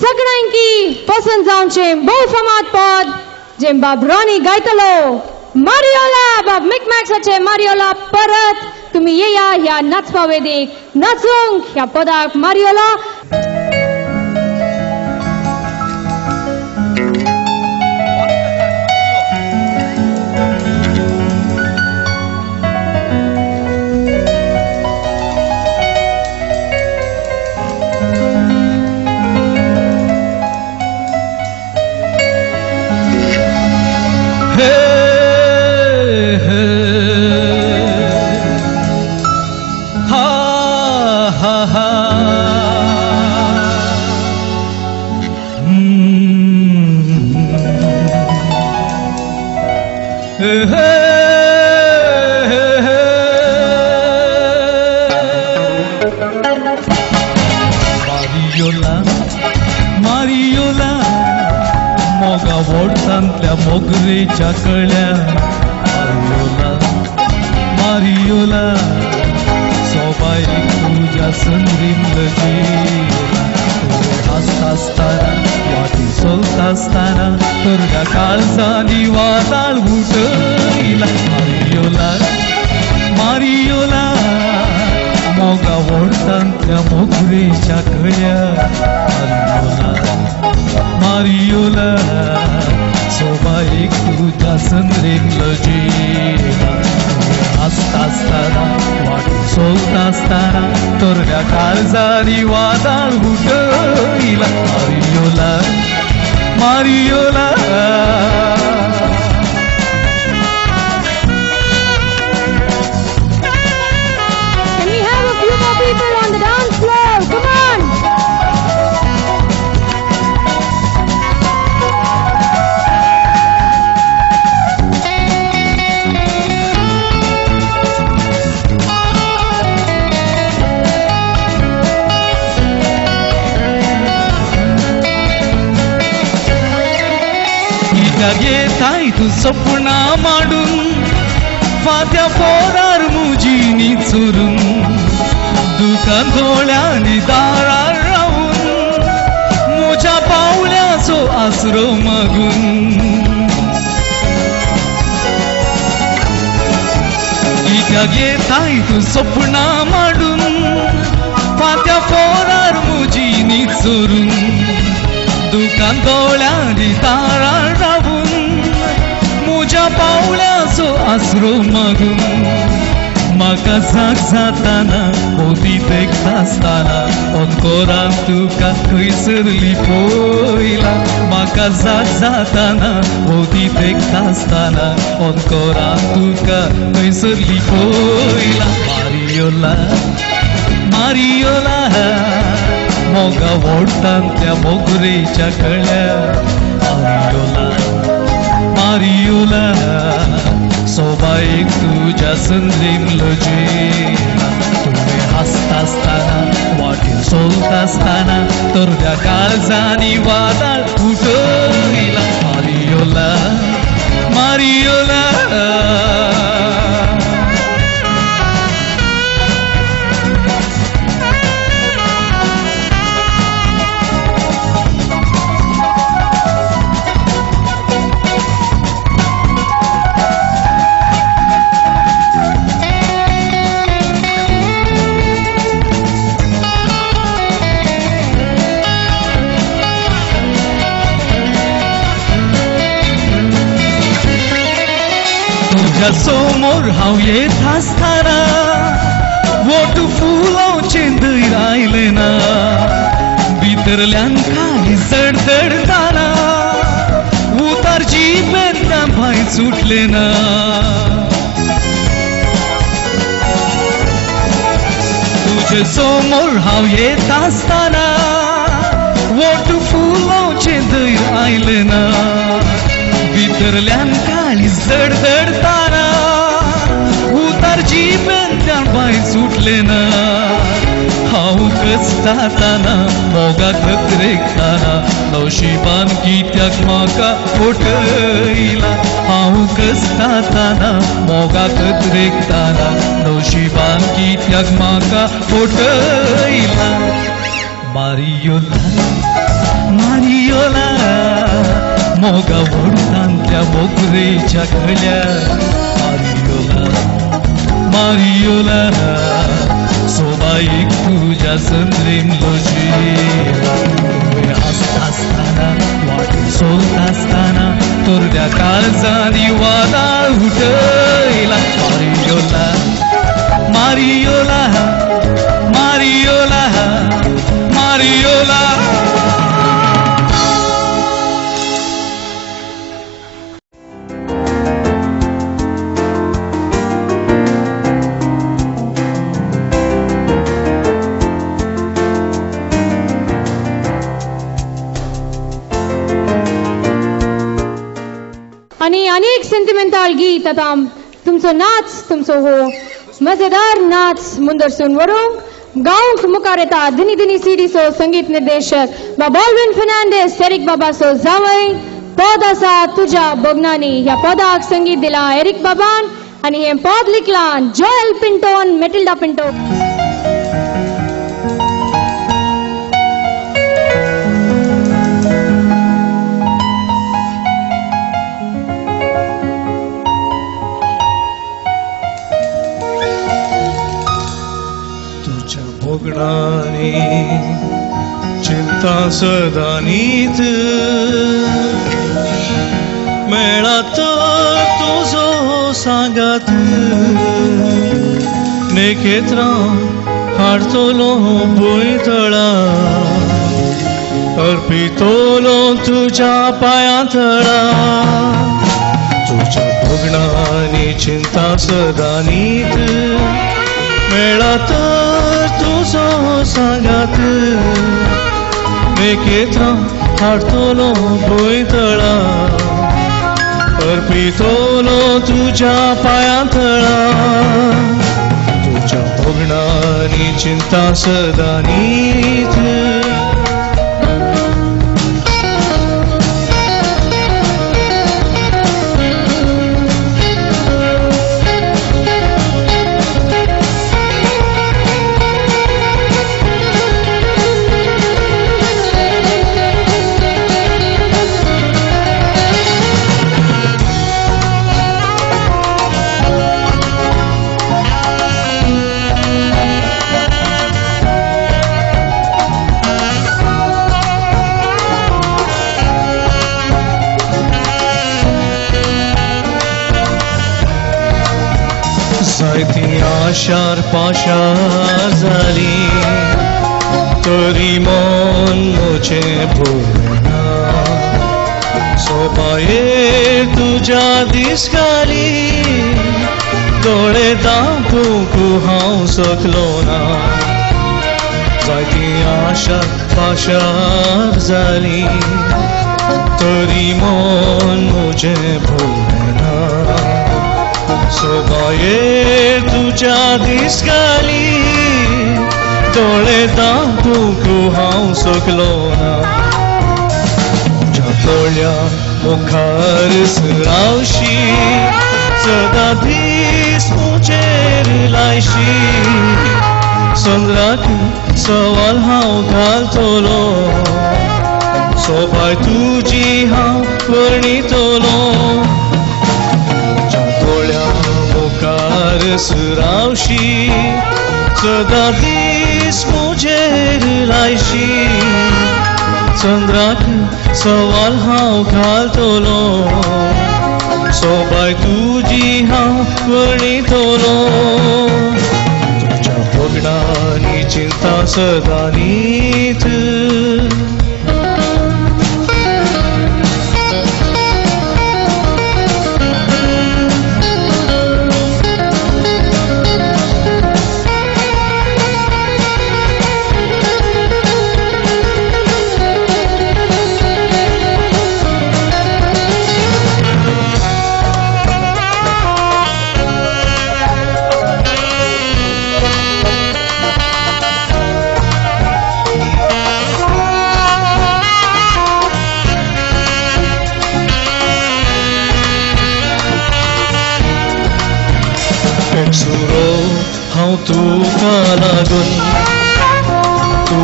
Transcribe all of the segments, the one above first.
सगळ्यांकी पसंत जावचे बहु फामाद पद जे बाब रॉनी गायतलो मारियोला बाब मिकमॅक्साचे मारियोला परत तुम्ही येया ह्या नाचपा वेदीक नाचूंक ह्या पदाक मारियोला मारियोला मोगा वोटांतल्या मोगरेच्या कळ्या मारियोला सोबायक तुझ्या संधीन लजीला हसता असताना वाटी चलता असताना तुझ्या काळजांनी वादळ उठयला मारियोला मोगा वोटांतल्या मोगरेच्या कळ्या मारियोला सोबायक तुझ्या संद्रेन लजीला हसता असताना वाटी चलता असताना तोरड्या काळजांनी वादळ उठयला Mariola people on the dance floor, come on! येताय तू सपना माडून फात्या पोरार मुजीनी चुरून दुकान दोळ्यांनी दारार रावून मुझ्या पावल्याचो आसरो मागून कित्याक येताय तू सपना माडून फात्या पोरार मुजीनी चुरून दुकान दोळ्यांनी दारार रावून मुझ्या पावल्याचो आसरो मागून म्हाका जाग जाताना मोदी देखता आसताना अंकोरान तुका खंयसर लिपयला म्हाका जाग जाताना मोदी देखता आसताना अंकोरान तुका खंयसर लिपयला मारियोला मोगा वोटांतल्या मोगरेच्या कळ्या मारियोला सोबायक तुझ्या संद्रीन लजीला तुम्ही हसता असताना वाटेर चलता असताना तोरड्या काळजांनी वादळ उठयला मारियोला तुझ्या समोर हांव येत आसताना वोट फुलांचे धैर आयले ना भितरल्यान काय जडजडताना उतार जिबेंतल्यान भायर सुटले ना तुझे समोर हांव येत आसताना वोट फुलांचे धैर आयले ना भितरल्यान काळीज जडजडताना उतार जिबेंतल्यान भायर सुटले ना हांव कसताना मोगा कत्रेकताना नशिबान कित्याक म्हाका फटयला हांव कसताना मोगा कत्रेकताना नशिबान कित्याक म्हाका फटयला मारियोला मारियोला मोगा वडतांतल्या बोकरेच्या खल्या मारियोला मारियोला सोबाईक तुझ्या संद्रीन लोजीला असताना वाट सोलताना तोरड्या काळजानी वादाळ उठयला मारियोला मारियोला मारियोला मारियोला आणि अनेक सेंटिमेंटल गीत आता तुमचो नाच तुमचो हो मजेदार नाच मुंदरसून वरूंक गावंक मुखार येता दिनी दिनी सिडीचो संगीत निर्देशक बा बॉल्विन फर्नांडीस सेरीक बाबाचो जावय पद आसा तुझ्या बोगनानी ह्या पदाक संगीत दिला एरिक बाबान आणि हे पद लिखला जोएल पिंटोन मेटिल्डा पिंटो बोगणाने चिंता सदा नीत मेळात तुझो सांगात नेकेत्रां हाडतलो भुंयतळा अर्पितलो तुझ्या पांयातळा तुझ्या बोगणाने चिंता सदा नीत मेळात तुझो सांगात नेकेत्रां हाडतलो भुंयतळा अर्पितलो तुझ्या पांयातळा तुझ्या बोगणानी चिंता सदा नीत जायती आशार पाशार जाली तरी मन म्हजें भोगना सोबायेर तुज्या दीस घाली दोळे दांपूंक हांव सकलो ना जायती आशार पाशार जाली तरी मन म्हजें भोगना सोबायेर तुझ्या दीस घाली दोळे दांपूंक हांव सकलो ना तुज्या दोळ्या मुखार रावशी सदा दीस मुजेर लायशी चंद्राक सवाल हांव घालतलो सोबाय तुजी हांव वर्णितलो रावशी सदा दीस मुजेर लायशी चंद्राक सवाल हांव घालतलो सोबाय तुजी हांव वर्णितलो तुज्या बोगणानी चिंता सदा नीत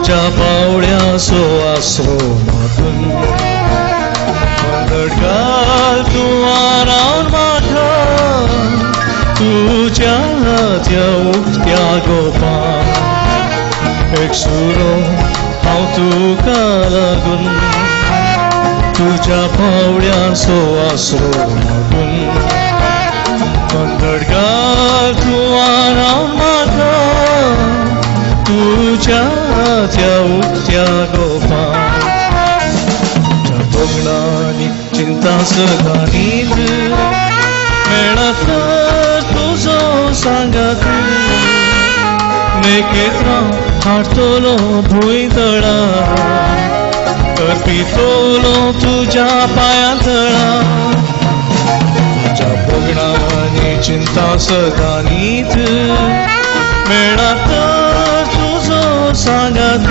तुझ्या पावड्याचो आसरो मागून पंगडकाल तू आरावन म्हाका तुझ्या त्या उक्त्या गोपान एक सुरो हांव तुका लागून तुझ्या पावड्याचो आसरो मागून पंगडकाल तू आरावन म्हाका तुझ्या त्या उक्त्या गोपान तुझ्या बोगणांनी चिंता सदा न्हीद मेळत तुजो सांगात मेकेत्रा हाडटलो भुंयतळा अर्पितलो तुझ्या पांया तळा तुझ्या बोगणांनी चिंता सदा न्हीद मेळत तुजो सांगात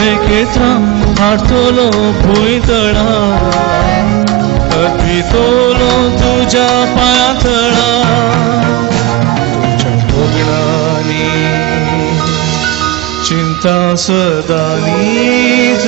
मेकेत्रा हाडटलो भुंयतळा अर्पितलो तुझ्या पांया तळा तुझ्या बोगणांनी चिंता सदा न्हीद